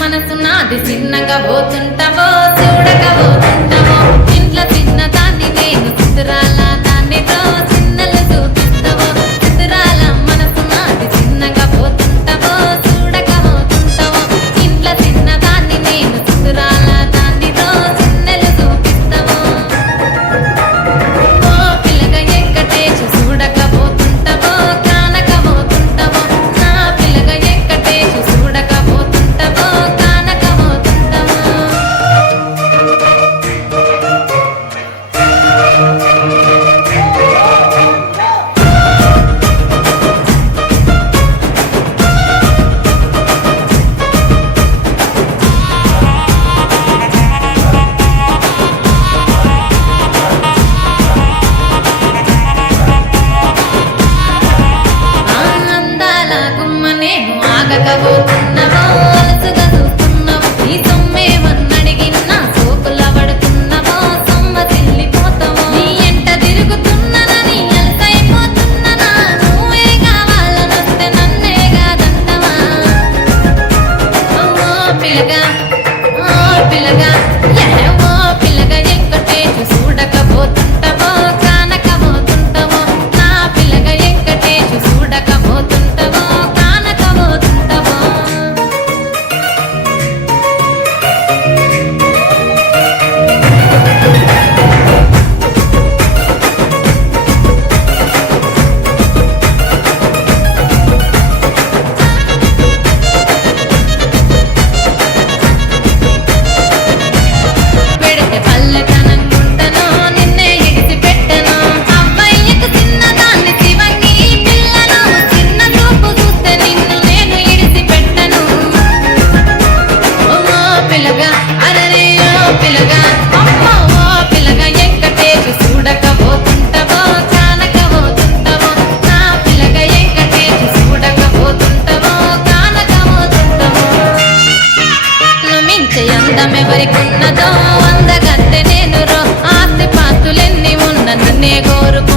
మనసు నాది చిన్నగా పోతుంటావో చూడకపోతుంటావో ఇంట్లో చిన్న దాన్ని నేను చిత్రాల దాన్నితో చిన్నలు చూపిస్తావో చిత్రాల మనసు నాది చిన్నగా పోతుంటావో చూడకపోతుంటావో ఇంట్లో చిన్న దాన్ని నేను చిత్రాల దాన్నితో చిన్నలు చూపిస్తావో ఓ పిల్లగా ఎక్కటేసి చూడకపోతుంటావో కానకపోతుంటావో నా పిల్లగా ఎక్కటేసి చూడకపోతుంటావో కానకపోతుంటావో అందాల గుమ్మ నేను ఆగకపోతున్నావో అలసుగా చూస్తున్నావో ఈ సొమ్మేమన్నడిగినా సోకుల పడుతున్నావో సొమ్మ తిల్లిపోతావో నీ ఎంట తిరుగుతున్నానని అలసైపోతున్నానా నువ్వే కావాలనొస్తే నన్నే కాదంటవా ఓ పిల్లగా ఓ పిల్లగా ఓ పిల్లగా ఎక్కటేసి చూడకపోతుంటావో కానకపోతుంటావో నా పిల్లగా ఎక్కటేసి చూడకపోతుంటావో కానకపోతుంటావో పెడితే పల్లెతనంగుంటను నిన్నే ఎగిసి పెట్టను అబ్బాయికి చిన్నదాన్ని శివంగి పిల్లను చిన్న చూపు చూస్తే నిన్ను నేను ఇడిసి పెట్టను ఓ పిల్లగా అరరే ఓ పిల్లగా అమ్మో ఓ పిల్లగా ఎక్కటేసి చూడకపోతుంటావో కానకపోతుంటావో నా పిల్లగా ఎక్కటేసి చూడకపోతుంటావో కానకపోతుంటావో మించే అందం ఎవరికున్నదో అందగత్తె నేను రో ఆస్తి పాస్తులెన్ని ఉన్న నన్నే కోరుకు